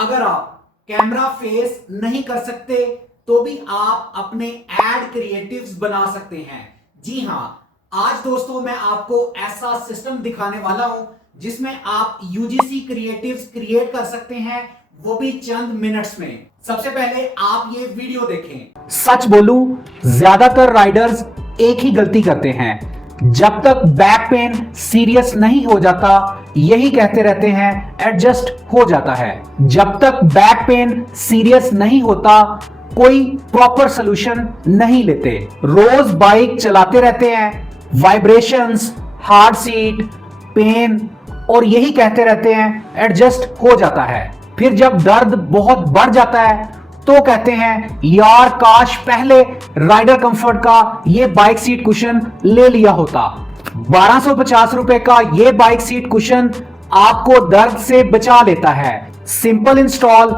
अगर आप camera face नहीं कर सकते तो भी आप अपने एड क्रिएटिव्स बना सकते हैं। जी हां, आज दोस्तों मैं आपको ऐसा सिस्टम दिखाने वाला हूं जिसमें आप यूजीसी क्रिएटिव्स क्रिएट कर सकते हैं, वो भी चंद मिनट्स में। सबसे पहले आप ये वीडियो देखें। सच बोलूं, ज्यादातर राइडर्स एक ही गलती करते हैं, जब तक बैक पेन सीरियस नहीं हो जाता यही कहते रहते हैं एडजस्ट हो जाता है। जब तक बैक पेन सीरियस नहीं होता कोई प्रॉपर सॉल्यूशन नहीं लेते। रोज बाइक चलाते रहते हैं, वाइब्रेशंस, हार्ड सीट, पेन और यही कहते रहते हैं एडजस्ट हो जाता है। फिर जब दर्द बहुत बढ़ जाता है तो कहते हैं यार काश पहले राइडर कंफर्ट का ये बाइक सीट कुशन ले लिया होता। 1250 रुपए का ये बाइक सीट कुशन आपको दर्द से बचा लेता है। सिंपल इंस्टॉल,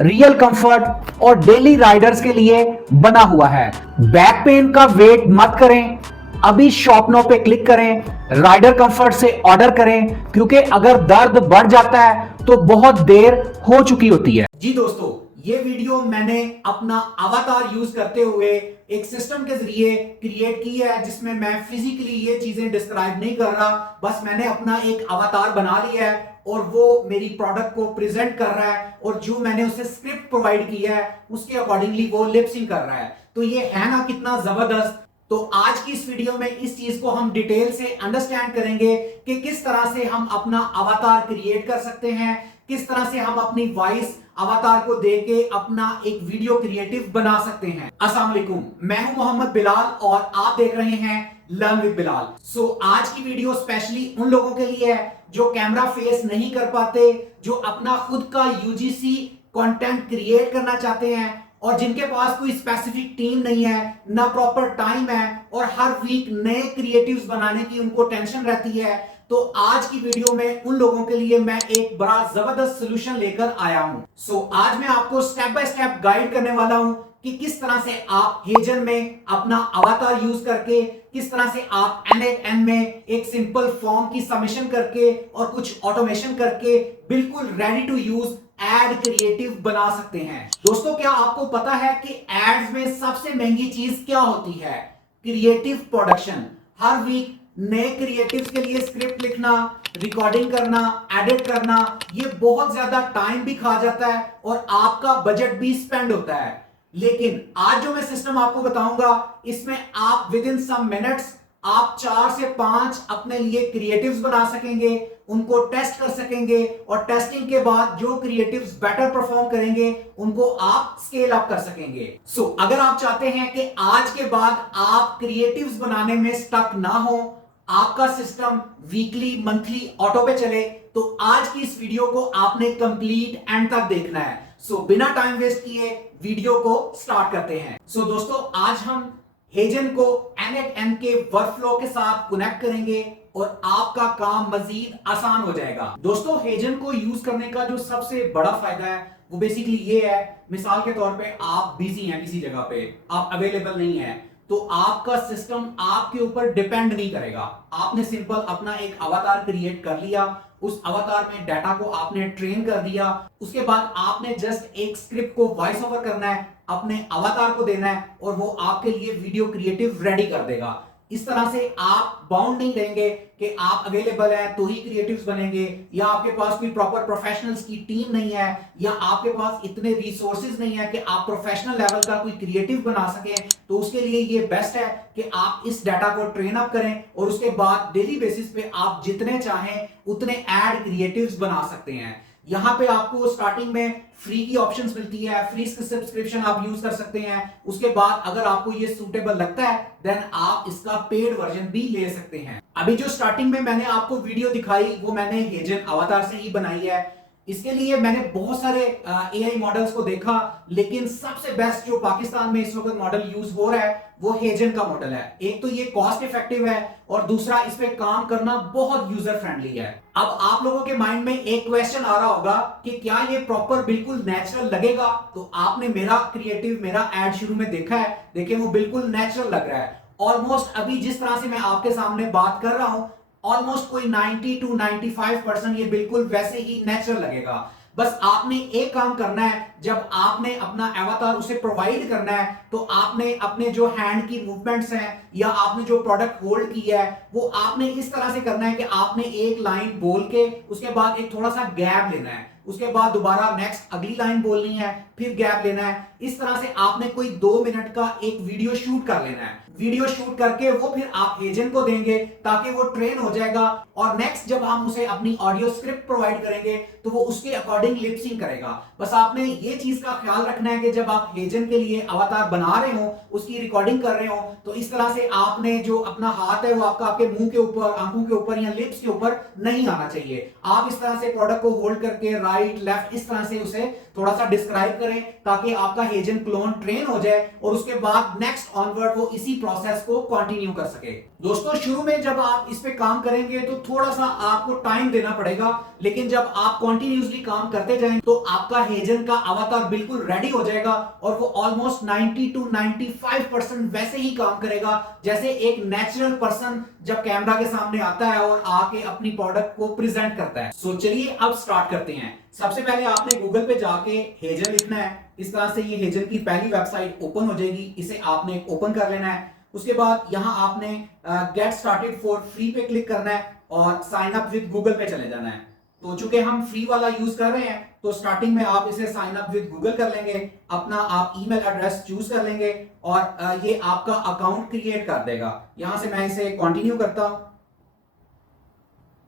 रियल कंफर्ट और डेली राइडर्स के लिए बना हुआ है। बैक पेन का वेट मत करें, अभी शॉप नाउ पे क्लिक करें, राइडर कंफर्ट से ऑर्डर करें, क्योंकि अगर दर्द बढ़ जाता है तो बहुत देर हो चुकी होती है। जी दोस्तों, ये वीडियो मैंने अपना अवतार यूज करते हुए एक सिस्टम के जरिए क्रिएट की है, जिसमें मैं फिजिकली ये चीजें डिस्क्राइब नहीं कर रहा, बस मैंने अपना एक अवतार बना लिया है और वो मेरी प्रोडक्ट को प्रेजेंट कर रहा है और जो मैंने उसे स्क्रिप्ट प्रोवाइड की है उसके अकॉर्डिंगली वो लिप सिंक कर रहा है। तो ये है ना कितना जबरदस्त। तो आज की इस वीडियो में इस चीज को हम डिटेल से अंडरस्टैंड करेंगे कि किस तरह से हम अपना अवतार क्रिएट कर सकते हैं, किस तरह से हम अपनी वॉइस अवतार को देके अपना एक वीडियो क्रिएटिव बना सकते हैं। अस्सलाम वालेकुम, मैं हूं मोहम्मद बिलाल और आप देख रहे हैं लर्न विद बिलाल। सो आज की वीडियो स्पेशली उन लोगों के लिए है जो कैमरा फेस नहीं कर पाते, जो अपना खुद का यूजीसी कंटेंट क्रिएट करना चाहते हैं और जिनके पास कोई स्पेसिफिक टीम नहीं है, ना प्रॉपर टाइम है और हर वीक नए क्रिएटिव्स बनाने की उनको टेंशन रहती है। तो आज की वीडियो में उन लोगों के लिए मैं एक बड़ा जबरदस्त सॉल्यूशन लेकर आया हूं। सो आज मैं आपको स्टेप बाय स्टेप गाइड करने वाला हूं कि किस तरह से आप हेजन में अपना अवतार यूज करके, किस तरह से आप N8N में एक सिंपल फॉर्म की सबमिशन करके और कुछ ऑटोमेशन करके बिल्कुल ready to use ad creative बना सकते हैं। दोस्तों, क्या आपको पता है कि एड्स में सबसे महंगी चीज क्या होती है? Creative production. हर वीक नए क्रिएटिव्स के लिए स्क्रिप्ट लिखना, रिकॉर्डिंग करना, एडिट करना, ये बहुत ज्यादा टाइम भी खा जाता है और आपका बजट भी स्पेंड होता है। लेकिन आज जो मैं सिस्टम आपको बताऊंगा, इसमें आप विद इन सम मिनट्स आप 4 से 5 अपने लिए क्रिएटिव्स बना सकेंगे, उनको टेस्ट कर सकेंगे और टेस्टिंग के बाद जो क्रिएटिव्स बेटर परफॉर्म करेंगे उनको आप स्केल अप कर सकेंगे। सो अगर आप चाहते हैं कि आज के बाद आप क्रिएटिव्स बनाने में स्टक ना हो, आपका सिस्टम वीकली मंथली ऑटो पे चले, तो आज की इस वीडियो को आपने कंप्लीट एंड तक देखना है। सो बिना टाइम वेस्ट किए वीडियो को स्टार्ट करते हैं। सो दोस्तों, आज हम हेजन को N8N के वर्कफ्लो के साथ कनेक्ट करेंगे और आपका काम मजीद आसान हो जाएगा। दोस्तों, हेजन को यूज करने का जो सबसे बड़ा फायदा है वो बेसिकली ये है, मिसाल के तौर पे आप बिजी हैं किसी जगह पे, आप अवेलेबल नहीं है, तो आपका सिस्टम आपके ऊपर डिपेंड नहीं करेगा। आपने सिंपल अपना एक अवतार क्रिएट कर लिया, उस अवतार में डाटा को आपने ट्रेन कर दिया, उसके बाद आपने जस्ट एक स्क्रिप्ट को वॉइस ओवर करना है, अपने अवतार को देना है और वो आपके लिए वीडियो क्रिएटिव रेडी कर देगा। इस तरह से आप बाउंड नहीं रहेंगे कि आप अवेलेबल हैं तो ही क्रिएटिव्स बनेंगे, या आपके पास कोई प्रॉपर प्रोफेशनल्स की टीम नहीं है, या आपके पास इतने रिसोर्सेज नहीं है कि आप प्रोफेशनल लेवल का कोई क्रिएटिव बना सकें। तो उसके लिए ये बेस्ट है कि आप इस डाटा को ट्रेन अप करें और उसके बाद डेली बेसिस पे आप जितने चाहें उतने एड क्रिएटिव्स बना सकते हैं। यहां पे आपको स्टार्टिंग में फ्री की ऑप्शंस मिलती है, फ्री सब्सक्रिप्शन आप यूज कर सकते हैं। उसके बाद अगर आपको ये सूटेबल लगता है देन आप इसका पेड वर्जन भी ले सकते हैं। अभी जो स्टार्टिंग में मैंने आपको वीडियो दिखाई वो मैंने हेजन अवतार से ही बनाई है। इसके लिए मैंने बहुत सारे एआई मॉडल्स को देखा, लेकिन सबसे बेस्ट जो पाकिस्तान में इस वक्त मॉडल यूज हो रहा है वो हेजन का मॉडल है। एक तो ये कॉस्ट इफेक्टिव है और दूसरा इस पे काम करना बहुत यूजर फ्रेंडली है। अब आप लोगों के माइंड में एक क्वेश्चन आ रहा होगा कि क्या ये प्रॉपर बिल्कुल नेचुरल लगेगा? तो आपने मेरा क्रिएटिव, मेरा एड शुरू में देखा है, देखिए वो बिल्कुल नेचुरल लग रहा है। ऑलमोस्ट अभी जिस तरह से मैं आपके सामने बात कर रहा हूं, ऑलमोस्ट कोई 90 to 95% ये बिल्कुल वैसे ही नेचुरल लगेगा। बस आपने एक काम करना है, जब आपने अपना एवातार उसे प्रोवाइड करना है तो आपने अपने जो हैंड की मूवमेंट्स हैं या आपने जो प्रोडक्ट होल्ड किया है वो आपने इस तरह से करना है कि आपने एक लाइन बोल के उसके बाद एक थोड़ा सा गैप लेना है, उसके बाद दोबारा नेक्स्ट अगली लाइन बोलनी है, फिर गैप लेना है। इस तरह से आपने कोई 2 मिनट का एक वीडियो शूट कर लेना है। वीडियो शूट करके वो फिर आप एजेंट को देंगे ताकि वो ट्रेन हो जाएगा और नेक्स्ट जब हम उसे अपनी ऑडियो स्क्रिप्ट प्रोवाइड करेंगे तो वो उसके अकॉर्डिंग लिप सिंक करेगा। बस आपने ये चीज का ख्याल रखना है कि जब आप एजेंट के लिए अवतार बना रहे हो, उसकी रिकॉर्डिंग कर रहे हो, तो इस तरह से आपने जो अपना हाथ है वो आपके मुंह के ऊपर, आंखों के ऊपर या लिप्स के ऊपर नहीं आना चाहिए। आप इस तरह से प्रोडक्ट को होल्ड करके राइट लेफ्ट इस तरह से उसे थोड़ा सा डिस्क्राइब करें ताकि आपका एजेंट क्लोन ट्रेन हो जाए और उसके बाद नेक्स्ट ऑनवर्ड वो इसी प्रोसेस को कंटिन्यू कर सके। दोस्तों शुरू में जब आप इस पे काम करेंगे तो थोड़ा सा आपको टाइम देना पड़ेगा, लेकिन जब आप कंटिन्यूअसली काम करते जाएं तो आपका एजेंट का अवतार बिल्कुल रेडी हो जाएगा और वो ऑलमोस्ट 90 to 95% वैसे ही काम करेगा जैसे एक नेचुरल पर्सन जब कैमरा के सामने आता है और आके अपनी प्रोडक्ट को प्रेजेंट करता है। सो चलिए अब स्टार्ट करते हैं। सबसे पहले आपने गूगल पे जाके हेजन लिखना है। इस तरह से ये हेजन की पहली वेबसाइट ओपन हो जाएगी, इसे आपने ओपन कर लेना है। उसके बाद यहां आपने गेट स्टार्टेड फॉर फ्री पे क्लिक करना है और साइन अप विद गूगल पे चले जाना है। तो चूंकि हम फ्री वाला यूज कर रहे हैं तो स्टार्टिंग में आप इसे साइन अप विद गूगल कर लेंगे, अपना आप ईमेल एड्रेस चूज कर लेंगे और ये आपका अकाउंट क्रिएट कर देगा। यहां से मैं इसे कंटिन्यू करता हूं।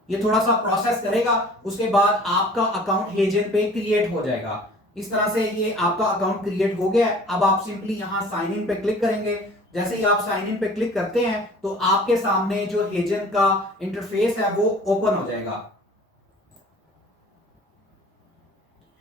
ये थोड़ा सा प्रोसेस करेगा, उसके बाद आपका अकाउंट हेजन पे क्रिएट हो जाएगा। इस तरह से ये आपका अकाउंट क्रिएट हो गया है। अब आप सिंपली यहां साइन इन पे क्लिक करेंगे। जैसे ही आप साइन इन पे क्लिक करते हैं तो आपके सामने जो हेजन का इंटरफेस है वो ओपन हो जाएगा।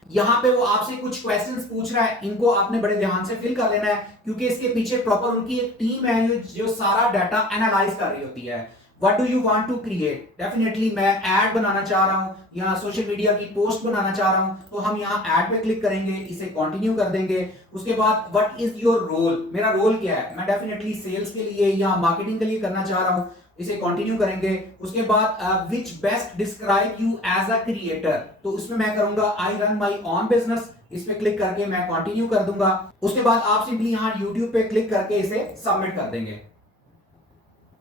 यहां पे वो आपसे कुछ क्वेश्चंस पूछ रहा है, इनको आपने बड़े ध्यान से फिल कर लेना है क्योंकि इसके पीछे प्रॉपर उनकी एक टीम है जो सारा डाटा एनालाइज कर रही होती है। What do you want to create? Definitely मैं ऐड बनाना चाह रहा हूं या सोशल मीडिया की पोस्ट बनाना चाह रहा हूं, तो हम यहाँ ऐड पे क्लिक करेंगे, इसे कंटिन्यू कर देंगे। उसके बाद व्हाट इज योर रोल, मेरा रोल क्या है, मैं डेफिनेटली सेल्स के लिए या मार्केटिंग के लिए करना चाह रहा हूं, इसे कंटिन्यू करेंगे। उसके बाद which best describe you as a creator, तो उसमें मैं करूंगा I run my own business, इस पे क्लिक करके मैं कंटिन्यू कर दूंगा। उसके बाद आप सिंपली यहाँ यूट्यूब पे क्लिक करके इसे सबमिट कर देंगे।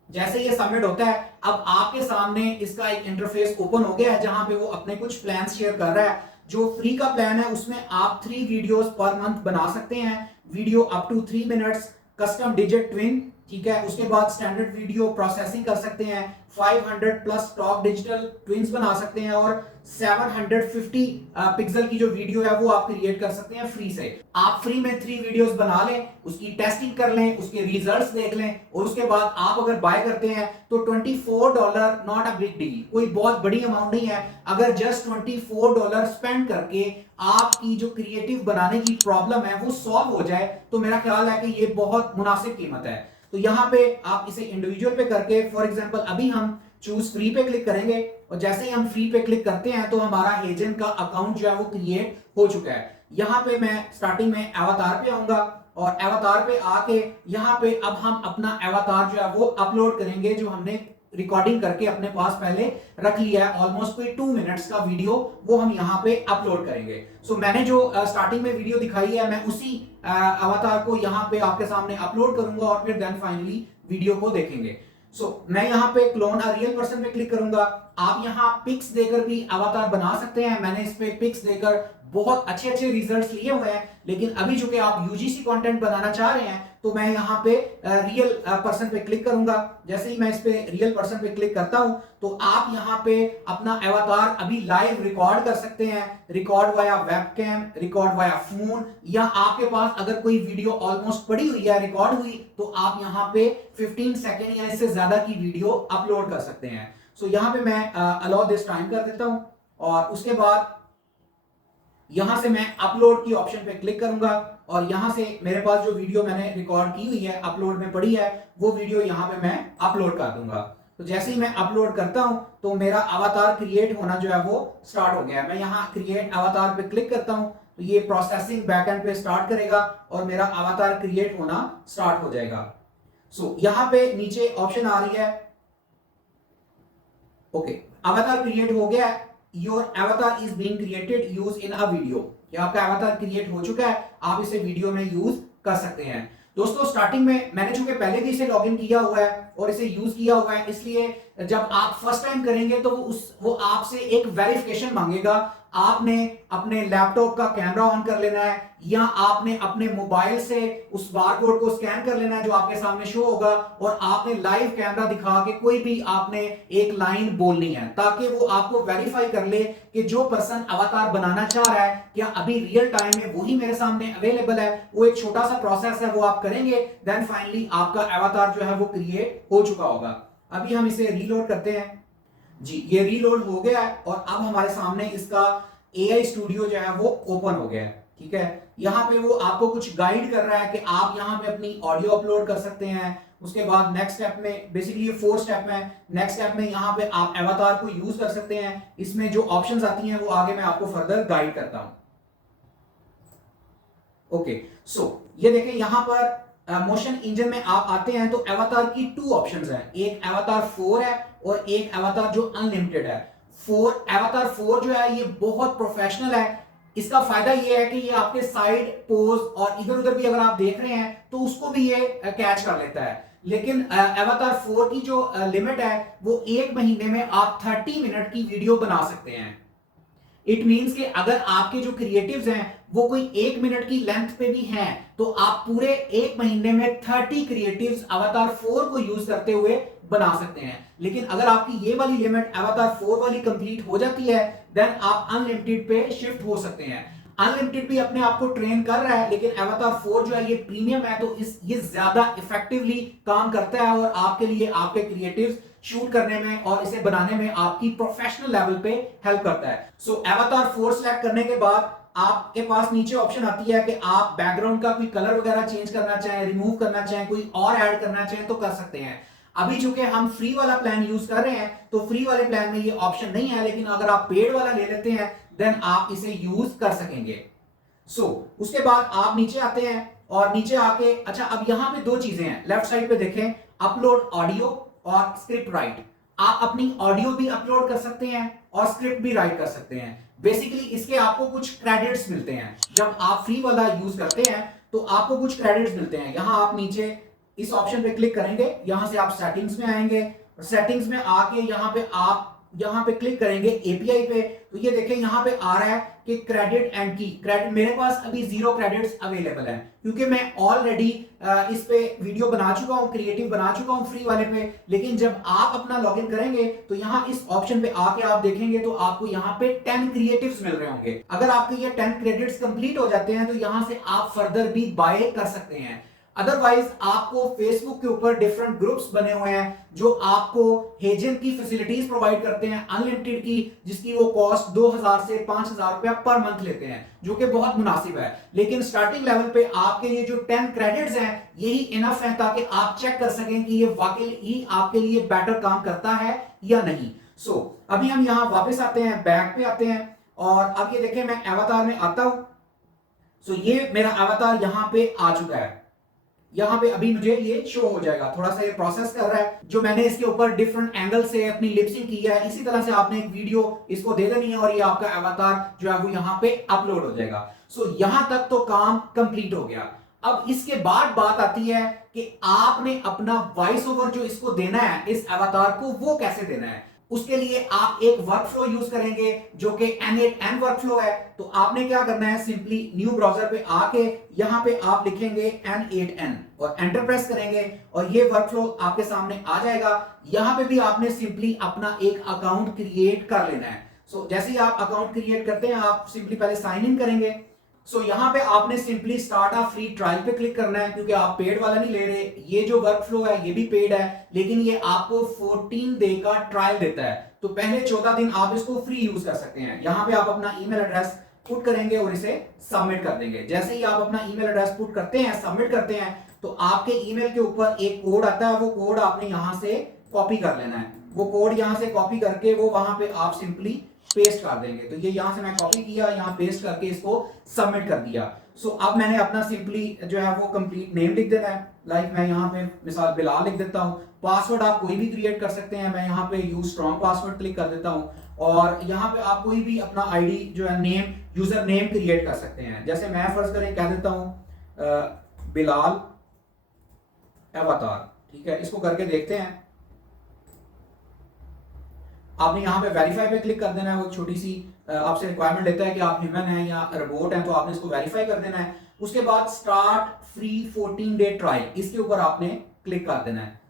जैसे ये सबमिट होता है अब आपके सामने इसका एक इंटरफेस ओपन हो गया है जहां पे वो अपने कुछ प्लान शेयर कर रहा है। जो फ्री का प्लान है उसमें आप 3 वीडियोस पर मंथ बना सकते हैं, video up to 3 minutes, custom digit twin, ठीक है। उसके बाद स्टैंडर्ड वीडियो प्रोसेसिंग कर सकते हैं, 500 प्लस टॉप डिजिटल ट्विन्स बना सकते हैं और 750 पिक्सल की जो वीडियो है वो आप क्रिएट कर सकते हैं फ्री से। आप फ्री में 3 वीडियोस बना लें, उसकी टेस्टिंग कर लें, उसके रिजल्ट्स देख लें और उसके बाद आप अगर बाय करते हैं तो $24 नॉट अ बिग डील, कोई बहुत बड़ी अमाउंट नहीं है। अगर जस्ट $24 स्पेंड करके आपकी जो क्रिएटिव बनाने की प्रॉब्लम है वो सॉल्व हो जाए तो मेरा ख्याल है कि ये बहुत मुनासिब कीमत है। तो यहाँ पे आप इसे इंडिविजुअल पे करके, फॉर एग्जांपल अभी हम चूज फ्री पे क्लिक करेंगे और जैसे ही हम फ्री पे क्लिक करते हैं तो हमारा एजेंट का अकाउंट जो है वो क्रिएट हो चुका है। यहाँ पे मैं स्टार्टिंग में अवतार पे आऊंगा और अवतार पे आके यहाँ पे अब हम अपना अवतार जो है वो अपलोड करेंगे जो हमने रिकॉर्डिंग करके अपने पास पहले रख लिया है। ऑलमोस्ट कोई 2 मिनट्स का वीडियो वो हम यहाँ पे अपलोड करेंगे। सो मैंने जो स्टार्टिंग में वीडियो दिखाई है मैं उसी अवतार को यहाँ पे आपके सामने अपलोड करूंगा और फिर देन फाइनली वीडियो को देखेंगे। मैं यहाँ पे क्लोन अ रियल पर्सन पे क्लिक करूंगा। आप यहाँ पिक्स देकर भी अवतार बना सकते हैं। मैंने इस पे पिक्स देकर बहुत अच्छे रिजल्ट्स लिए हुए हैं, लेकिन अभी चूंकि आप यूजीसी कंटेंट बनाना चाह रहे हैं तो मैं यहाँ पे रियल पर्सन पे क्लिक करूंगा। जैसे ही मैं इस पे रियल पर्सन पे क्लिक करता हूं तो आप यहाँ पे अपना अवतार अभी लाइव रिकॉर्ड कर सकते हैं, record via webcam, record via phone, या आपके पास अगर कोई वीडियो ऑलमोस्ट पड़ी हुई है रिकॉर्ड हुई तो आप यहाँ पे 15 सेकेंड या इससे ज्यादा की वीडियो अपलोड कर सकते हैं। सो यहाँ पे मैं अलाउ दिस टाइम कर देता हूं और उसके बाद यहां से मैं अपलोड की ऑप्शन पे क्लिक करूंगा और यहां से मेरे पास जो वीडियो मैंने रिकॉर्ड की हुई है अपलोड में पड़ी है वो वीडियो यहां पे मैं अपलोड कर दूंगा। तो जैसे ही मैं अपलोड करता हूं तो मेरा अवतार क्रिएट होना जो है वो स्टार्ट हो गया है। मैं यहां क्रिएट अवतार पे क्लिक करता हूं तो ये प्रोसेसिंग बैकएंड पे स्टार्ट करेगा और मेरा अवतार क्रिएट होना स्टार्ट हो जाएगा। सो यहां पे नीचे ऑप्शन आ रही है, ओके अवतार क्रिएट हो गया है। Your एवतार is being created use in a video, ये आपका एवतार क्रिएट हो चुका है, आप इसे वीडियो में यूज कर सकते हैं। दोस्तों स्टार्टिंग में मैंने चूंकि पहले भी इसे लॉगिन किया हुआ है और इसे यूज किया हुआ है, इसलिए जब आप फर्स्ट टाइम करेंगे तो वो आपसे एक वेरिफिकेशन मांगेगा। आपने अपने लैपटॉप का कैमरा ऑन कर लेना है या आपने अपने मोबाइल से उस बारकोड को स्कैन कर लेना है जो आपके सामने शो होगा, और आपने लाइव कैमरा दिखा के कोई भी आपने एक लाइन बोलनी है ताकि वो आपको वेरीफाई कर ले कि जो पर्सन अवतार बनाना चाह रहा है क्या अभी रियल टाइम में वही मेरे सामने अवेलेबल है। वो एक छोटा सा प्रोसेस है, वो आप करेंगे, देन फाइनली आपका अवतार जो है वो क्रिएट हो चुका होगा। अभी हम इसे रीलोड करते हैं जी, ये रीलोड हो गया है और अब हमारे सामने इसका AI स्टूडियो जो है वो ओपन हो गया है। ठीक है, यहाँ पे वो आपको कुछ गाइड कर रहा है कि आप यहाँ पे अपनी ऑडियो अपलोड कर सकते हैं। उसके बाद नेक्स्ट स्टेप में, बेसिकली ये 4 स्टेप में, नेक्स्ट स्टेप में यहाँ पे आप अवतार को यूज कर सकते हैं। इसमें जो ऑप्शंस आती हैं वो आगे मैं आपको फर्दर गाइड करता हूं। ओके, सो ये देखें यहाँ पर मोशन इंजन में आप आते हैं तो अवतार की 2 ऑप्शंस हैं, एक अवतार 4 है और एक अवतार जो अनलिमिटेड है। अवतार 4 जो है ये बहुत प्रोफेशनल है। इसका फायदा ये है कि ये आपके साइड पोज और इधर उधर भी अगर आप देख रहे हैं तो उसको भी ये कैच कर लेता है। लेकिन अवतार 4 की जो लिमिट है वो 1 महीने में आप 30 मिनट की वीडियो बना सकते हैं। इट मींस कि अगर आपके जो क्रिएटिव्स हैं वो कोई 1 मिनट की लेंथ पे भी हैं तो आप पूरे 1 महीने में 30 क्रिएटिव्स अवतार 4 को यूज करते हुए बना सकते हैं। लेकिन अगर आपकी ये वाली लिमिट अवतार 4 वाली कंप्लीट हो जाती है देन आप अनलिमिटेड पे शिफ्ट हो सकते हैं। अनलिमिटेड भी अपने आप को ट्रेन कर रहा है, लेकिन अवतार 4 जो है ये प्रीमियम है तो ये ज्यादा इफेक्टिवली काम करता है और आपके लिए आपके क्रिएटिव्स शूट करने में और इसे बनाने में आपकी प्रोफेशनल लेवल पे हेल्प करता है। सो अवतार 4 सेलेक्ट करने के बाद आपके पास नीचे ऑप्शन आती है कि आप बैकग्राउंड का कोई कलर वगैरह चेंज करना चाहें, रिमूव करना चाहें, कोई और ऐड करना चाहें तो कर सकते हैं। अभी चूंकि हम फ्री वाला प्लान यूज कर रहे हैं तो फ्री वाले प्लान में ये ऑप्शन नहीं है, लेकिन अगर आप पेड वाला ले लेते हैं देन आप इसे यूज कर सकेंगे। उसके बाद आप नीचे आते हैं और नीचे आके अच्छा अब यहां पे 2 चीजें हैं, लेफ्ट साइड पे देखें, अपलोड ऑडियो और स्क्रिप्ट राइट। आप अपनी ऑडियो भी अपलोड कर सकते हैं और स्क्रिप्ट भी राइट कर सकते हैं। बेसिकली इसके आपको कुछ क्रेडिट्स मिलते हैं। जब आप फ्री वाला यूज करते हैं तो आपको कुछ क्रेडिट्स मिलते हैं। यहां आप नीचे इस ऑप्शन पे क्लिक करेंगे, यहां से आप सेटिंग्स में आएंगे और सेटिंग्स में आके यहां पे क्लिक करेंगे एपीआई पे, तो ये देखें यहां पे आ रहा है कि क्रेडिट एंड की क्रेडिट। मेरे पास अभी 0 क्रेडिट्स अवेलेबल है क्योंकि मैं ऑलरेडी इस पे वीडियो बना चुका हूं, क्रिएटिव बना चुका हूं फ्री वाले पे। लेकिन जब आप अपना लॉगिन करेंगे तो यहां इस ऑप्शन पे आके आप देखेंगे तो आपको यहां पे 10 क्रिएटिव्स मिल रहे होंगे। अगर आपके ये 10 क्रेडिट्स कंप्लीट हो जाते हैं तो यहां से आप फर्दर भी बाय कर सकते हैं। अदरवाइज आपको फेसबुक के ऊपर डिफरेंट ग्रुप्स बने हुए हैं जो आपको हेजन की फैसिलिटीज प्रोवाइड करते हैं अनलिमिटेड की, जिसकी वो कॉस्ट 2000 से 5000 रुपया पर मंथ लेते हैं, जो कि बहुत मुनासिब है। लेकिन स्टार्टिंग लेवल पे आपके ये जो 10 क्रेडिट्स हैं यही इनफ है ताकि आप चेक कर सकें कि ये वाकई ही आपके लिए बेटर काम करता है या नहीं। अभी हम यहां वापस आते हैं, बैक पे आते हैं और अब ये देखें मैं अवतार में आता हूं। ये मेरा अवतार यहां पे आ चुका है। यहां पे अभी मुझे ये शो हो जाएगा, थोड़ा सा ये प्रोसेस कर रहा है। जो मैंने इसके ऊपर डिफरेंट एंगल से अपनी लिपसिंग की है, इसी तरह से आपने एक वीडियो इसको दे देनी है और ये आपका अवतार जो है वो यहां पे अपलोड हो जाएगा। यहां तक तो काम कंप्लीट हो गया। अब इसके बाद बात आती है कि आपने अपना वॉइस ओवर जो इसको देना है इस अवतार को, वो कैसे देना है। उसके लिए आप एक वर्कफ्लो यूज करेंगे जो कि N8N वर्कफ्लो है। तो आपने क्या करना है, सिंपली न्यू ब्राउजर पे आके यहां पे आप लिखेंगे N8N और एंटर प्रेस करेंगे और ये वर्कफ्लो आपके सामने आ जाएगा। यहां पे भी आपने सिंपली अपना एक अकाउंट क्रिएट कर लेना है। जैसे ही आप अकाउंट क्रिएट करते हैं आप सिंपली पहले साइन इन करेंगे। यहां पे आपने simply start a free trial पे क्लिक करना है क्योंकि आप पेड वाला नहीं ले रहे। ये जो वर्कफ्लो है ये भी पेड है, लेकिन ये आपको 14 डे का ट्रायल देता है। तो पहले 14 दिन आप इसको फ्री यूज कर सकते हैं। यहां पे आप अपना ईमेल एड्रेस पुट करेंगे और इसे सबमिट कर देंगे। जैसे ही आप अपना ईमेल एड्रेस पुट करते हैं, सबमिट करते हैं, तो आपके ईमेल के ऊपर एक कोड आता है। वो कोड आपने यहां से कॉपी कर लेना है। वो कोड यहां से कॉपी करके वो वहां पे आप सिंपली पेस्ट कर देंगे। तो ये यहां से मैं कॉपी किया, यहां पेस्ट करके इसको सबमिट कर दिया। अब मैंने अपना सिंपली जो है वो कंप्लीट नेम लिख देना है। लाइक मैं यहां पे मिसाल बिलाल लिख देता हूं। पासवर्ड आप कोई भी क्रिएट कर सकते हैं। मैं यहां पे यूज स्ट्रॉन्ग पासवर्ड क्लिक कर देता हूं और यहाँ पे आप कोई भी अपना आईडी जो है नेम, यूजर नेम क्रिएट कर सकते हैं। जैसे मैं फर्ज करें कह देता हूं बिलाल अवतार, ठीक है, इसको करके देखते हैं। आपने यहाँ पे वेरीफाई पे क्लिक कर देना है। वो छोटी सी आपसे रिक्वायरमेंट लेता है कि आप ह्यूमन हैं या रोबोट हैं, तो आपने इसको वेरीफाई कर देना है। उसके बाद स्टार्ट फ्री 14 डे ट्रायल, इसके ऊपर आपने क्लिक कर देना है।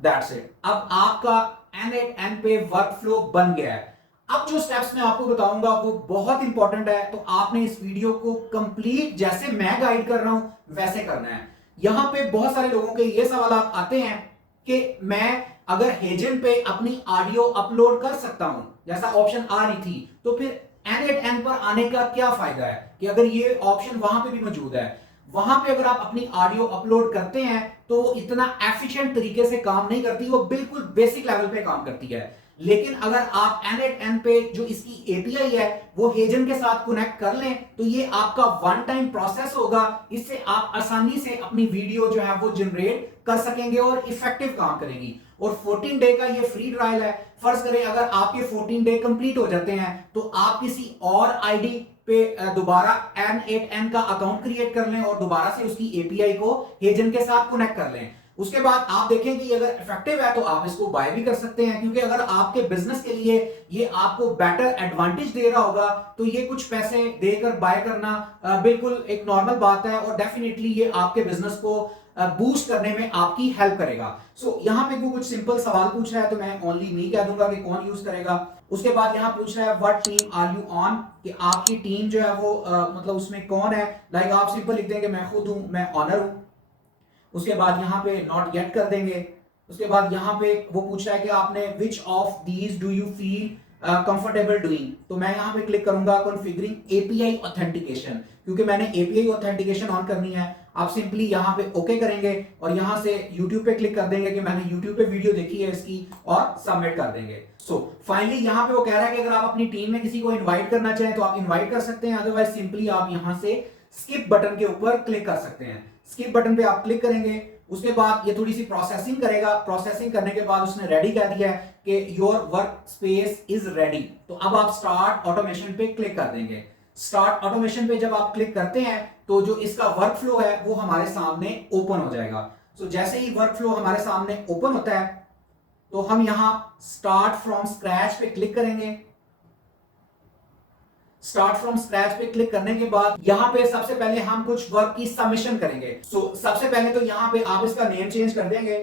That's it. अब आपका N8N पे वर्क फ्लो बन गया है। अब जो स्टेप्स मैं आपको बताऊंगा वो बहुत इंपॉर्टेंट है, तो आपने इस वीडियो को कंप्लीट जैसे मैं गाइड कर रहा हूं वैसे करना है। यहां पे बहुत सारे लोगों के ये सवाल आते हैं कि मैं अगर हेजन पे अपनी ऑडियो अपलोड कर सकता हूं, जैसा ऑप्शन आ रही थी, तो फिर N8N पर आने का क्या फायदा है कि अगर ये ऑप्शन वहां पे भी मौजूद है। वहां पे अगर आप अपनी ऑडियो अपलोड करते हैं तो इतना एफिशिएंट तरीके से काम नहीं करती, वो बिल्कुल बेसिक लेवल पे काम करती है। लेकिन अगर आप N8N पे जो इसकी एपीआई है वो हेजन के साथ कनेक्ट कर लें तो ये आपका वन टाइम प्रोसेस होगा। इससे आप आसानी से अपनी वीडियो जो है वो जनरेट कर सकेंगे और इफेक्टिव काम करेगी। और 14 डे का ये फ्री ट्रायल है। फर्ज करें अगर आपके 14 डे कंप्लीट हो जाते हैं तो आप किसी और आईडी पे दोबारा N8N का अकाउंट क्रिएट कर लें और दोबारा से उसकी एपीआई को हेजन के साथ कनेक्ट कर लें। उसके बाद आप देखें कि अगर इफेक्टिव है तो आप इसको बाय भी कर सकते हैं, क्योंकि अगर आपके बिजनेस के लिए ये आपको बेटर एडवांटेज दे रहा होगा तो ये कुछ पैसे देकर बाय करना बिल्कुल एक नॉर्मल बात है और डेफिनेटली ये आपके बिजनेस को बूस्ट करने में आपकी हेल्प करेगा। सो यहाँ पे कुछ सिंपल सवाल पूछ रहा है तो मैं ओनली मी कह दूंगा कि कौन यूज करेगा। उसके बाद यहाँ पूछ रहा है what team are you on, कि आपकी टीम जो है वो मतलब उसमें कौन है। लाइक आप सिंपल लिख देंगे मैं खुद हूं, मैं ऑनर हूं। उसके बाद यहाँ पे नॉट गेट कर देंगे। उसके बाद यहाँ पे वो पूछ रहा है कि आपने which of these do you feel comfortable doing, तो मैं यहाँ पे क्लिक करूंगा कॉन्फ़िगरिंग एपीआई ऑथेंटिकेशन, क्योंकि मैंने एपीआई ऑथेंटिकेशन ऑन करनी है। आप सिंपली यहाँ पे ओके करेंगे और यहाँ से यूट्यूब पे क्लिक कर देंगे कि मैंने यूट्यूब पे वीडियो देखी है इसकी, और सबमिट कर देंगे। सो फाइनली यहाँ पे वो कह रहा है कि अगर आप अपनी टीम में किसी को इन्वाइट करना चाहें तो आप इन्वाइट कर सकते हैं, अदरवाइज सिंपली आप यहाँ से स्किप बटन के ऊपर क्लिक कर सकते हैं। स्किप बटन पे आप क्लिक करेंगे, उसके बाद ये थोड़ी सी प्रोसेसिंग करेगा। प्रोसेसिंग करने के बाद उसने रेडी कह दिया है कि your work space is ready. तो अब आप स्टार्ट ऑटोमेशन पे क्लिक कर देंगे। स्टार्ट ऑटोमेशन पे जब आप क्लिक करते हैं तो जो इसका वर्क फ्लो है वो हमारे सामने ओपन हो जाएगा। सो जैसे ही वर्क फ्लो हमारे सामने ओपन होता है तो हम यहां स्टार्ट फ्रॉम स्क्रैच पे क्लिक करेंगे। स्टार्ट फ्रॉम स्क्रैच पे क्लिक करने के बाद यहाँ पे सबसे पहले हम कुछ वर्क की सबमिशन करेंगे। सो सबसे पहले तो यहाँ पे आप इसका नेम चेंज कर देंगे।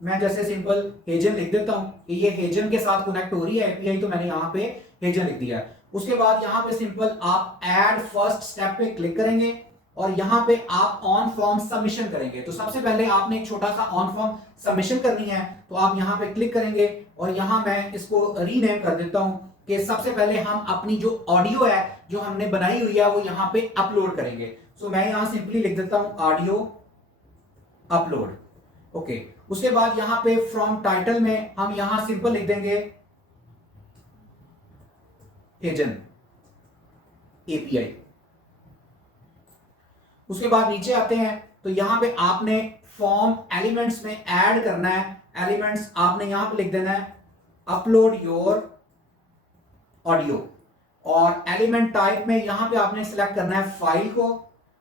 मैं जैसे सिंपल हेजन लिख देता हूं कि ये हेजन के साथ कनेक्ट हो रही है एपीआई, तो मैंने यहाँ पे हेजन लिख दिया। उसके बाद यहाँ पे सिंपल आप ऐड फर्स्ट स्टेप पे क्लिक करेंगे और यहाँ पे आप ऑन फॉर्म सबमिशन करेंगे। तो सबसे पहले आपने एक छोटा सा ऑन फॉर्म सबमिशन करनी है, तो आप यहाँ पे क्लिक करेंगे और यहाँ मैं इसको रीनेम कर देता हूं कि सबसे पहले हम अपनी जो ऑडियो है जो हमने बनाई हुई है वो यहाँ पे अपलोड करेंगे। सो मैं यहाँ सिंपली लिख देता हूं ऑडियो अपलोड। ओके, उसके बाद यहाँ पे फ्रॉम टाइटल में हम यहाँ सिंपल लिख देंगे हेजन एपीआई। उसके बाद नीचे आते हैं तो यहाँ पे आपने फॉर्म एलिमेंट्स में ऐड करना है। एलिमेंट्स आपने यहाँ पे लिख देना है अपलोड योर ऑडियो, और एलिमेंट टाइप में यहां पे आपने सिलेक्ट करना है फाइल को,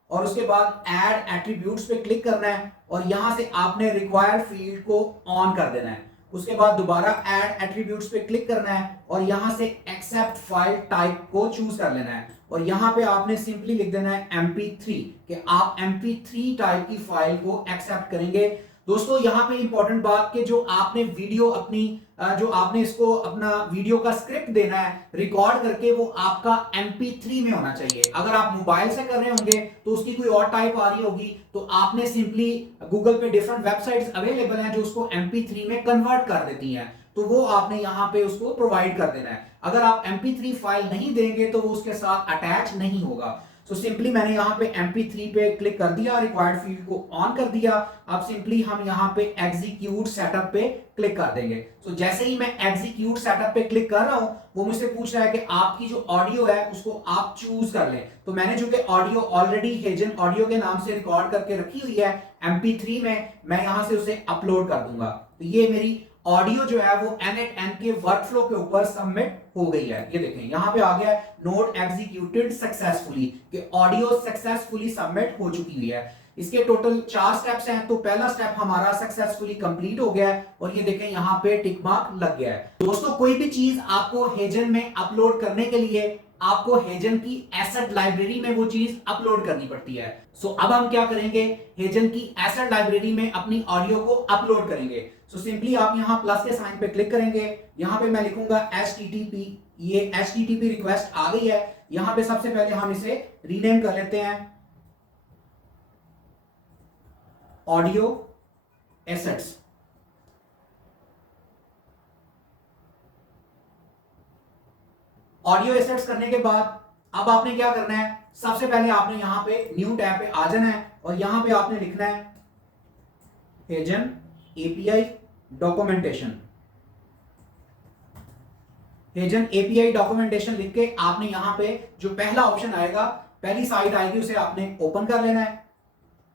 और उसके बाद ऐड एट्रीब्यूट्स पे क्लिक करना है और यहां से आपने रिक्वायर्ड फील्ड को ऑन कर देना है। उसके बाद दोबारा ऐड एट्रीब्यूट्स पे क्लिक करना है और यहां से एक्सेप्ट फाइल टाइप को चूज कर लेना है और यहां पे आपने सिंपली लिख देना है MP3 कि आप MP3 टाइप की फाइल को एक्सेप्ट करेंगे। दोस्तों यहाँ पे इंपॉर्टेंट बात कि जो आपने वीडियो अपनी जो आपने इसको अपना वीडियो का स्क्रिप्ट देना है रिकॉर्ड करके, वो आपका MP3 में होना चाहिए। अगर आप मोबाइल से कर रहे होंगे तो उसकी कोई और टाइप आ रही होगी, तो आपने सिंपली गूगल पे डिफरेंट वेबसाइट्स अवेलेबल हैं जो उसको MP3 में कन्वर्ट कर देती हैं, तो वो आपने यहाँ पे उसको प्रोवाइड कर देना है। अगर आप MP3 फाइल नहीं देंगे तो वो उसके साथ अटैच नहीं होगा। तो सिंपली मैंने यहाँ पे MP3 पे क्लिक कर दिया, रिक्वायर्ड फील्ड को ऑन कर दिया। अब सिंपली हम यहाँ पे एग्जीक्यूट सेटअप पे क्लिक कर देंगे। तो जैसे ही मैं एग्जीक्यूट सेटअप पे क्लिक कर रहा हूँ वो मुझसे पूछ रहा है कि आपकी जो ऑडियो है उसको आप चूज कर लें। तो मैंने जो कि ऑडियो ऑलरेडी हेजन ऑडियो के नाम से रिकॉर्ड करके रखी हुई है MP3 में, मैं यहाँ से उसे अपलोड कर दूंगा। तो ये मेरी ऑडियो जो है वो N8N के वर्कफ्लो के ऊपर सबमिट हो गई है। ये देखें यहां पे आ गया नोट एग्जीक्यूटेड सक्सेसफुली कि ऑडियो सक्सेसफुली सबमिट हो चुकी हुई है। इसके टोटल 4 स्टेप्स हैं, तो पहला स्टेप हमारा सक्सेसफुली कंप्लीट हो गया है और ये देखें यहां पे टिक मार्क लग गया है। दोस्तों कोई भी चीज आपको हेजन में अपलोड करने के लिए आपको हेजन की एसेट लाइब्रेरी में वो चीज अपलोड करनी पड़ती है। सो अब हम क्या करेंगे, हेजन की एसेट लाइब्रेरी में अपनी ऑडियो को अपलोड करेंगे। सो सिंपली आप यहां प्लस के साइन पे क्लिक करेंगे, यहां पे मैं लिखूंगा HTTP, ये HTTP रिक्वेस्ट आ गई है। यहां पे सबसे पहले हम इसे रीनेम कर लेते हैं ऑडियो एसेट्स। ऑडियो एसेट्स करने के बाद अब आपने क्या करना है, सबसे पहले आपने यहां पे न्यू टैब पे आ जाना है और यहां पे आपने लिखना है हेजन API डॉक्यूमेंटेशन। हेजन API डॉक्यूमेंटेशन लिख के आपने यहां पे जो पहला ऑप्शन आएगा, पहली साइट आएगी, उसे आपने ओपन कर लेना है।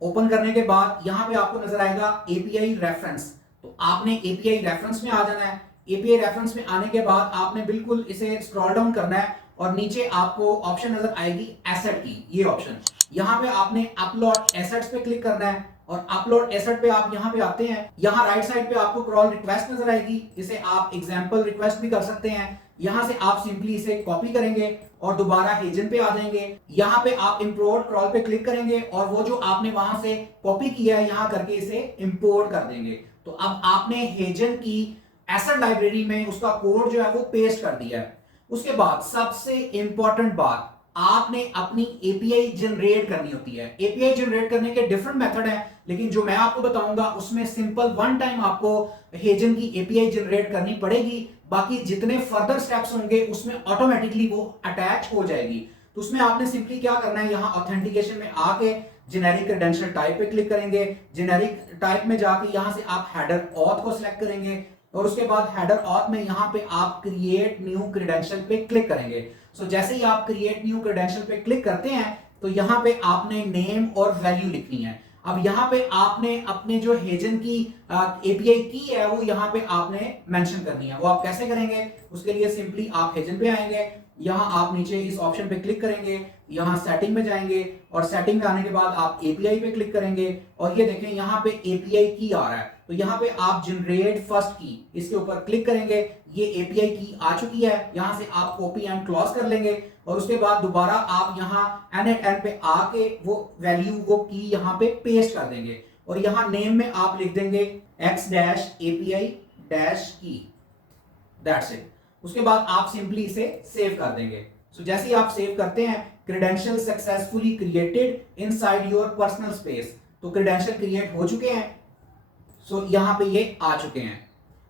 ओपन करने के बाद यहां पे आपको नजर आएगा API रेफरेंस, तो आपने API रेफरेंस में आ जाना है। API रेफरेंस में आने के बाद आपने बिल्कुल इसे स्क्रॉल डाउन करना है और नीचे आपको ऑप्शन नजर आएगी एसेट की, ये ऑप्शन। यहां पे आपने अपलोड एसेट्स पे क्लिक करना है और अपलोड एसेट पे आप यहां पे आते हैं। यहां राइट साइड पे आपको क्रॉल रिक्वेस्ट नजर आएगी, इसे आप एग्जांपल रिक्वेस्ट भी कर सकते हैं। यहां से आप सिंपली इसे कॉपी करेंगे और दोबारा हेजन पे आ जाएंगे। यहां पे आप इंपोर्ट क्रॉल पे क्लिक करेंगे और वो जो आपने वहां से कॉपी किया है यहां करके इसे इंपोर्ट कर देंगे। तो अब आपने हेजन की एसेट लाइब्रेरी में उसका कोड जो है वो पेस्ट कर दिया है। उसके बाद सबसे इंपॉर्टेंट बात, आपने अपनी एपीआई जनरेट करनी होती है। एपीआई जनरेट करने के डिफरेंट मेथड हैं, लेकिन जो मैं आपको बताऊंगा उसमें सिंपल वन टाइम आपको हेजन की एपीआई जनरेट करनी पड़ेगी। बाकी जितने फर्दर स्टेप्स होंगे उसमें ऑटोमेटिकली वो अटैच हो जाएगी। तो उसमें आपने सिंपली क्या करना है, यहां ऑथेंटिकेशन में आके जेनेरिक क्रेडेंशियल टाइप पे क्लिक करेंगे। जेनेरिक टाइप में जाके यहां से आप हेडर ऑथ को सिलेक्ट करेंगे और उसके बाद हेडर ऑथ में यहां पे आप क्रिएट न्यू क्रेडेंशियल पे क्लिक करेंगे। सो जैसे ही आप क्रिएट न्यू क्रेडेंशियल पे क्लिक करते हैं तो यहां पे आपने नेम और वैल्यू लिखनी है। अब यहां पे आपने अपने जो हेजन की एपीआई की है वो यहां पे आपने मेंशन करनी है। वो आप कैसे करेंगे, उसके लिए सिंपली आप हेजन पे आएंगे, यहां आप नीचे इस ऑप्शन पे क्लिक करेंगे, यहां सेटिंग में जाएंगे और सेटिंग में आने के बाद आप एपीआई पे क्लिक करेंगे और ये देखें यहां पे एपीआई की आ रहा है। तो यहां पे आप जनरेट फर्स्ट की, इसके ऊपर क्लिक करेंगे, ये एपीआई की आ चुकी है। यहां से आप कॉपी एंड क्लोज कर लेंगे और उसके बाद दोबारा आप यहां N8N पे आके वो वैल्यू वो की यहां पे पेस्ट कर देंगे और यहां नेम में आप लिख देंगे x-API-key, दैट्स इट। उसके बाद आप सिंपली इसे सेव कर देंगे। सो जैसे ही आप सेव करते हैं, credential successfully created inside your personal space, तो क्रेडेंशियल क्रिएट हो चुके हैं। सो यहां पे ये आ चुके हैं।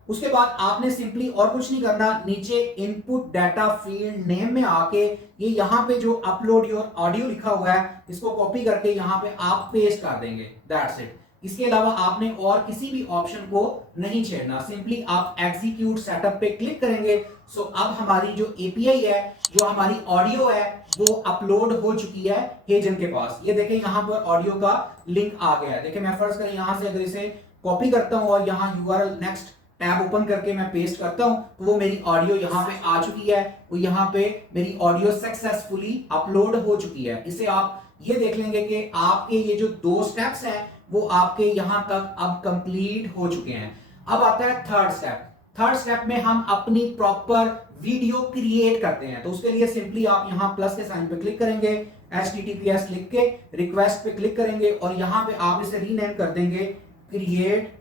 उसके बाद आपने सिंपली और कुछ नहीं करना, नीचे इनपुट डाटा फील्ड नेम में आके ये यहां पे जो अपलोड योर ऑडियो लिखा हुआ है इसको कॉपी करके यहां पे आप पेस्ट कर देंगे, दैट्स इट। इसके अलावा आपने और किसी भी ऑप्शन को नहीं छेड़ना, सिंपली आप एग्जीक्यूट सेटअप पे क्लिक करेंगे। सो अब हमारी जो एपीआई है, जो हमारी ऑडियो है, वो अपलोड हो चुकी है हेजन के पास। ये देखें यहां पर ऑडियो का लिंक आ गया है। देखिए मैं फर्ज करें यहां से अगर इसे कॉपी करता हूं और यहां यूआरएल नेक्स्ट टैब ओपन करके मैं पेस्ट करता हूं तो वो मेरी ऑडियो यहां पे आ चुकी है। वो यहां पे मेरी ऑडियो सक्सेसफुली अपलोड हो चुकी है। इसे आप ये देख लेंगे कि आपके ये जो 2 स्टेप्स हैं वो आपके यहां तक अब कंप्लीट हो चुके हैं। अब आता है थर्ड स्टेप। थर्ड स्टेप में हम अपनी प्रॉपर वीडियो क्रिएट करते हैं। तो उसके लिए सिंपली आप यहां प्लस के साइन पे क्लिक करेंगे, HTTPS लिख के रिक्वेस्ट पे क्लिक करेंगे और यहां पे आप इसे रीनेम कर देंगे क्रिएट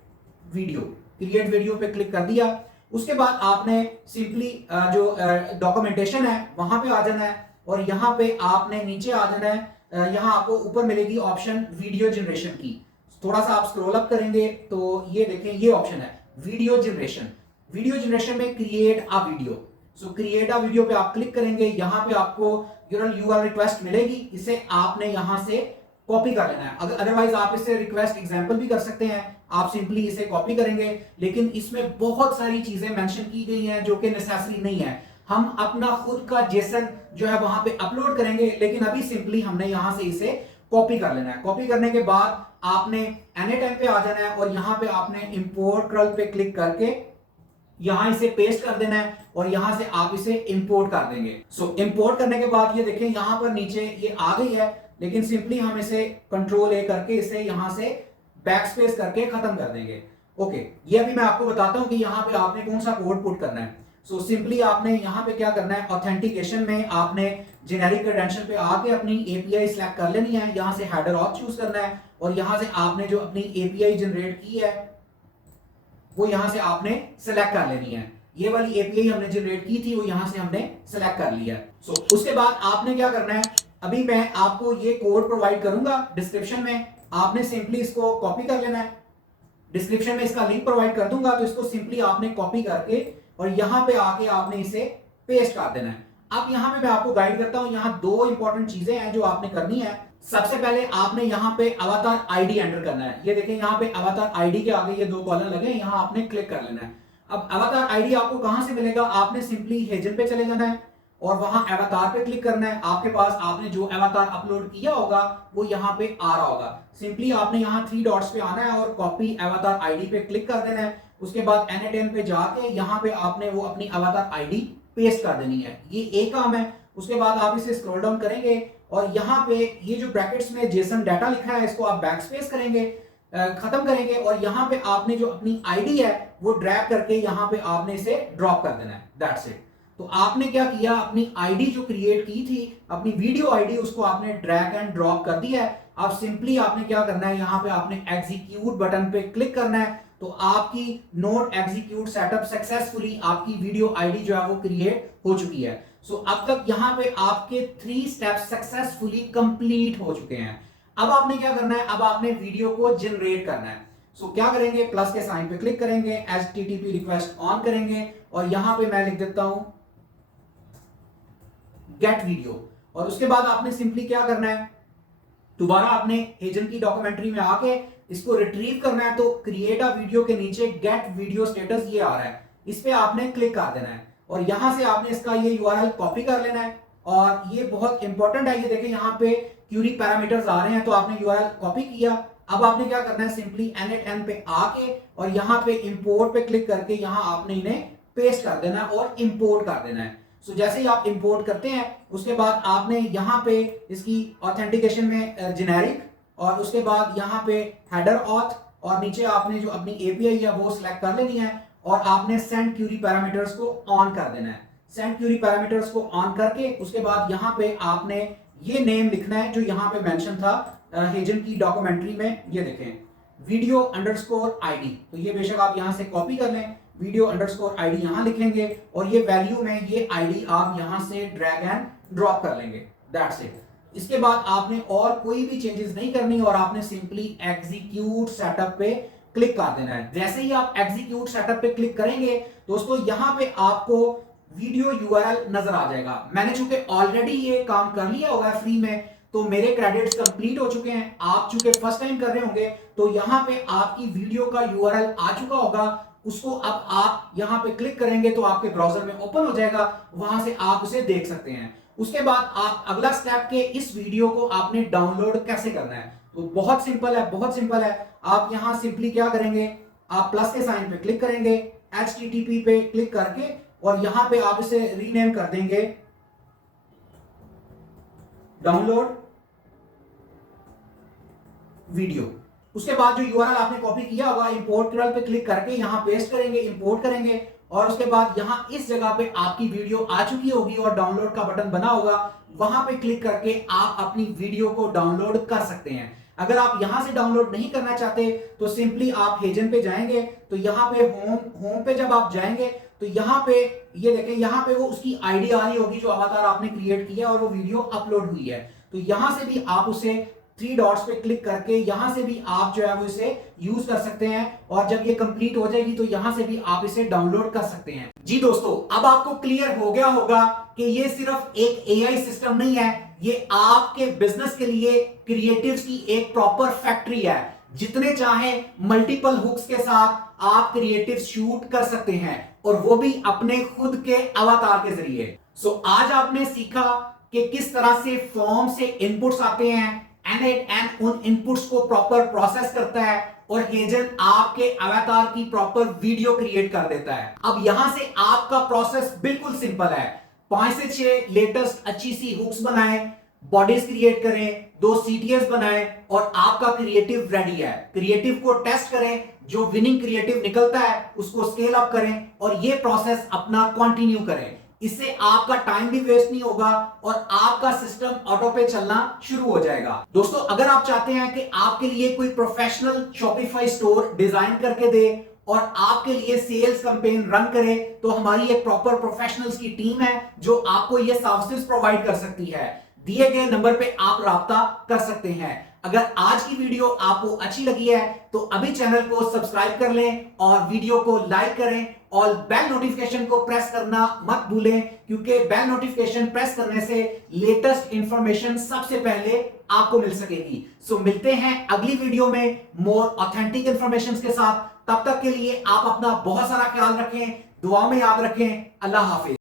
वीडियो। क्रिएट वीडियो पे क्लिक कर दिया। उसके बाद आपने सिंपली जो डॉक्यूमेंटेशन है वहां पे आ जाना है और यहां पे आपने नीचे आ जाना है। यहां आपको ऊपर मिलेगी ऑप्शन वीडियो जनरेशन की। थोड़ा सा आप स्क्रॉल अप करेंगे तो ये देखें ये ऑप्शन है वीडियो जनरेशन। वीडियो जनरेशन में create a video, so create a video पे आप क्लिक करेंगे। यहां पे आपको यूआरएल रिक्वेस्ट मिलेगी, इसे आपने यहां से कॉपी कर लेना है। अगर अदरवाइज आप इसे रिक्वेस्ट एग्जांपल भी कर सकते हैं। आप सिंपली इसे कॉपी करेंगे, लेकिन इसमें बहुत सारी चीजें मेंशन की गई हैं जो कि नेसेसरी नहीं है। हम अपना खुद का जेसन जो है वहां पे अपलोड करेंगे, लेकिन अभी सिंपली हमने यहां से इसे कॉपी कर लेना है। कॉपी करने के बाद आपने N8N पे आ जाना है और यहां पे आपने इंपोर्ट क्रल पे क्लिक करके यहां इसे पेस्ट कर देना है और यहां से आप इसे इंपोर्ट कर देंगे। सो इंपोर्ट करने के बाद ये देखें यहां पर नीचे ये आ गई है, लेकिन सिंपली हम इसे कंट्रोल ए करके इसे यहां से बैक स्पेस करके खत्म कर देंगे। ओके, ये अभी मैं आपको बताता हूं कि यहां पे आपने कौन सा कोड पुट करना है। सो सिंपली आपने यहां पे क्या करना है, ऑथेंटिकेशन में आपने जेनेरिक क्रेडेंशियल पे आके अपनी एपीआई सिलेक्ट कर लेनी है, यहां से हेडर ऑथ चूज करना है और यहां से आपने जो अपनी एपीआई जनरेट की है वो यहां से आपने सेलेक्ट कर लेनी है। ये वाली एपीआई हमने जनरेट की थी वो यहां से हमने सेलेक्ट कर लिया। सो उसके बाद आपने क्या करना है, अभी मैं आपको ये कोड प्रोवाइड करूंगा डिस्क्रिप्शन में, आपने सिंपली इसको कॉपी कर लेना है। डिस्क्रिप्शन में इसका लिंक प्रोवाइड कर दूंगा, तो इसको सिंपली आपने कॉपी करके और यहां पे आके आपने इसे पेस्ट कर देना है। अब यहां पे मैं आपको गाइड करता हूं, यहां दो इंपॉर्टेंट चीजें हैं जो आपने करनी है। सबसे पहले आपने यहां पे अवतार आईडी एंटर करना है। ये देखें यहां पे अवतार आईडी के आगे ये दो कॉलम लगे हैं, यहां आपने क्लिक कर लेना है। अब अवतार आईडी आपको कहां से मिलेगा, आपने सिंपली हेजन पे चले जाना है और वहां अवतार पे क्लिक करना है। आपके पास आपने जो अवतार अपलोड किया होगा वो यहां पे आ रहा होगा। सिंपली आपने यहां 3 डॉट्स पे आना है और कॉपी अवतार आईडी पे क्लिक कर देना है। उसके बाद N10 पे जाके यहां पे आपने वो अपनी अवतार आईडी पेस्ट कर देनी है। ये एक काम है। उसके बाद आप इसे स्क्रॉल डाउन करेंगे और यहाँ पे ये जो ब्रैकेट्स में जेसन डाटा लिखा है इसको आप बैक स्पेस करेंगे, खत्म करेंगे और यहाँ पे आपने जो अपनी आईडी है वो ड्रैग करके यहाँ पे आपने इसे ड्रॉप कर देना है। That's it. तो आपने क्या किया, अपनी आईडी जो क्रिएट की थी, अपनी वीडियो आईडी, उसको आपने ड्रैग एंड ड्रॉप कर दिया है। अब सिंपली आपने क्या करना है, यहाँ पे आपने एग्जीक्यूट बटन पे क्लिक करना है, तो आपकी नोट एग्जीक्यूट सेटअप सक्सेसफुली आपकी वीडियो आईडी जो है वो क्रिएट हो चुकी है। सो अब तक यहां पे आपके 3 स्टेप्स सक्सेसफुली कंप्लीट हो चुके हैं। अब आपने क्या करना है, अब आपने वीडियो को जनरेट करना है। सो क्या करेंगे, प्लस के साइन पे क्लिक करेंगे, HTTP रिक्वेस्ट ऑन करेंगे और यहां पे मैं लिख देता हूं गेट वीडियो। और उसके बाद आपने सिंपली क्या करना है, दोबारा आपने हेजन की डॉक्यूमेंट्री में आके इसको रिट्रीव करना है। तो क्रिएट अ वीडियो के नीचे गेट वीडियो स्टेटस ये आ रहा है, इस पे आपने क्लिक कर देना है और यहां से आपने इसका ये यूआरएल कॉपी कर लेना है। और ये बहुत इंपॉर्टेंट है, ये देखें यहां पे क्यूरी पैरामीटर्स आ रहे हैं, तो आपने यूआरएल कॉपी किया। अब आपने क्या करना है, सिंपली N10 पे आके और यहां पे इंपोर्ट पे क्लिक करके यहां आपने इन्हें पेस्ट कर देना है और इंपोर्ट कर देना है। सो जैसे ही आप इंपोर्ट करते हैं उसके बाद आपने यहां पे इसकी ऑथेंटिकेशन में जेनेरिक और उसके बाद यहां पे हेडर ऑथ और नीचे आपने जो अपनी एपीआई है वो सिलेक्ट कर लेनी है और आपने सेंड क्यूरी पैरामीटर्स को ऑन कर देना है। सेंड क्यूरी पैरामीटर्स को ऑन करके उसके बाद यहां पे आपने ये नेम लिखना है जो यहां पे मेंशन था हेजन की डॉक्यूमेंट्री में। ये देखें वीडियो अंडरस्कोर आईडी, तो ये बेशक आप यहां से कॉपी कर लें, वीडियो अंडरस्कोर आईडी यहां लिखेंगे और ये वैल्यू में ये आईडी आप यहां से ड्रैग एंड ड्रॉप कर लेंगे। That's it. इसके बाद आपने और कोई भी चेंजेस नहीं करनी और आपने सिंपली एग्जीक्यूट सेटअप पे क्लिक कर देना है। जैसे ही आप एग्जीक्यूट सेटअप पे क्लिक करेंगे दोस्तों यहां पे आपको वीडियो यूआरएल नजर आ जाएगा। मैंने चूंकि ऑलरेडी ये काम कर लिया होगा फ्री में, तो मेरे क्रेडिट्स कंप्लीट हो चुके हैं। आप चूंकि फर्स्ट टाइम कर रहे होंगे तो यहां पे आपकी वीडियो का यूआरएल आ चुका होगा, उसको अब आप यहां पे क्लिक करेंगे तो आपके ब्राउजर में ओपन हो जाएगा, वहां से आप उसे देख सकते हैं। उसके बाद आप अगला स्टेप के इस वीडियो को आपने डाउनलोड कैसे करना है, तो बहुत सिंपल है, बहुत सिंपल है। आप यहां सिंपली क्या करेंगे, आप प्लस के साइन पे क्लिक करेंगे, HTTP पे क्लिक करके और यहां पे आप इसे रीनेम कर देंगे डाउनलोड वीडियो। उसके बाद जो यूआरएल आपने कॉपी किया होगा इंपोर्ट यूआरएल पे क्लिक करके यहां पेस्ट करेंगे, इंपोर्ट करेंगे और उसके बाद यहां इस जगह पे आपकी वीडियो आ चुकी होगी और डाउनलोड का बटन बना होगा, वहां पे क्लिक करके आप अपनी वीडियो को डाउनलोड कर सकते हैं। अगर आप यहां से डाउनलोड नहीं करना चाहते तो सिंपली आप हेजन पे जाएंगे, तो यहां पे होम पे जब आप जाएंगे तो यहां पे ये देखें यहां पे वो उसकी आईडी आ रही होगी जो अवतार आपने क्रिएट किया और वो वीडियो अपलोड हुई है। तो यहां से भी आप उसे 3 डॉट्स पे क्लिक करके यहां से भी आप जो है वो इसे यूज कर सकते हैं और जब ये कंप्लीट हो जाएगी तो यहां से भी आप इसे डाउनलोड कर सकते हैं। जी दोस्तों, अब आपको क्लियर हो गया होगा कि ये सिर्फ एक एआई सिस्टम नहीं है, ये आपके बिजनेस के लिए क्रिएटिव्स की एक प्रॉपर फैक्ट्री है। जितने चाहे मल्टीपल हुक्स के साथ आप क्रिएटिव शूट कर सकते हैं और वो भी अपने खुद के अवतार के जरिए। सो आज आपने सीखा कि किस तरह से फॉर्म से इनपुट्स आते हैं, एनेट एंड उन इनपुट्स को प्रॉपर प्रोसेस करता है और हेजन आपके अवतार की प्रॉपर वीडियो क्रिएट कर देता है। अब यहां से आपका प्रोसेस बिल्कुल सिंपल है। 5 से 6 लेटेस्ट अच्छी सी हुक्स बनाएं, बॉडीज क्रिएट करें, 2 CTS बनाएं और आपका क्रिएटिव रेडी है। क्रिएटिव को टेस्ट करें, जो विनिंग क्रिएटिव निकलता है उसको स्केल अप करें और ये प्रोसेस अपना कंटिन्यू करें। इससे आपका टाइम भी वेस्ट नहीं होगा और आपका सिस्टम ऑटो पे चलना शुरू हो जाएगा। दोस्तों, अगर आप चाहते हैं कि आपके लिए कोई प्रोफेशनल शॉपिफाई स्टोर डिजाइन करके दे और आपके लिए सेल्स कैंपेन रन करे, तो हमारी एक प्रॉपर प्रोफेशनल्स की टीम है जो आपको ये सर्विसेज प्रोवाइड कर सकती है। दिए गए नंबर पे आप राब्ता कर सकते हैं। अगर आज की वीडियो आपको अच्छी लगी है तो अभी चैनल को सब्सक्राइब कर लें और वीडियो को लाइक करें और बेल नोटिफिकेशन को प्रेस करना मत भूलें, क्योंकि बेल नोटिफिकेशन प्रेस करने से लेटेस्ट इंफॉर्मेशन सबसे पहले आपको मिल सकेगी। सो मिलते हैं अगली वीडियो में मोर ऑथेंटिक इंफॉर्मेशन के साथ। तब तक के लिए आप अपना बहुत सारा ख्याल रखें, दुआ में याद रखें। अल्लाह हाफिज।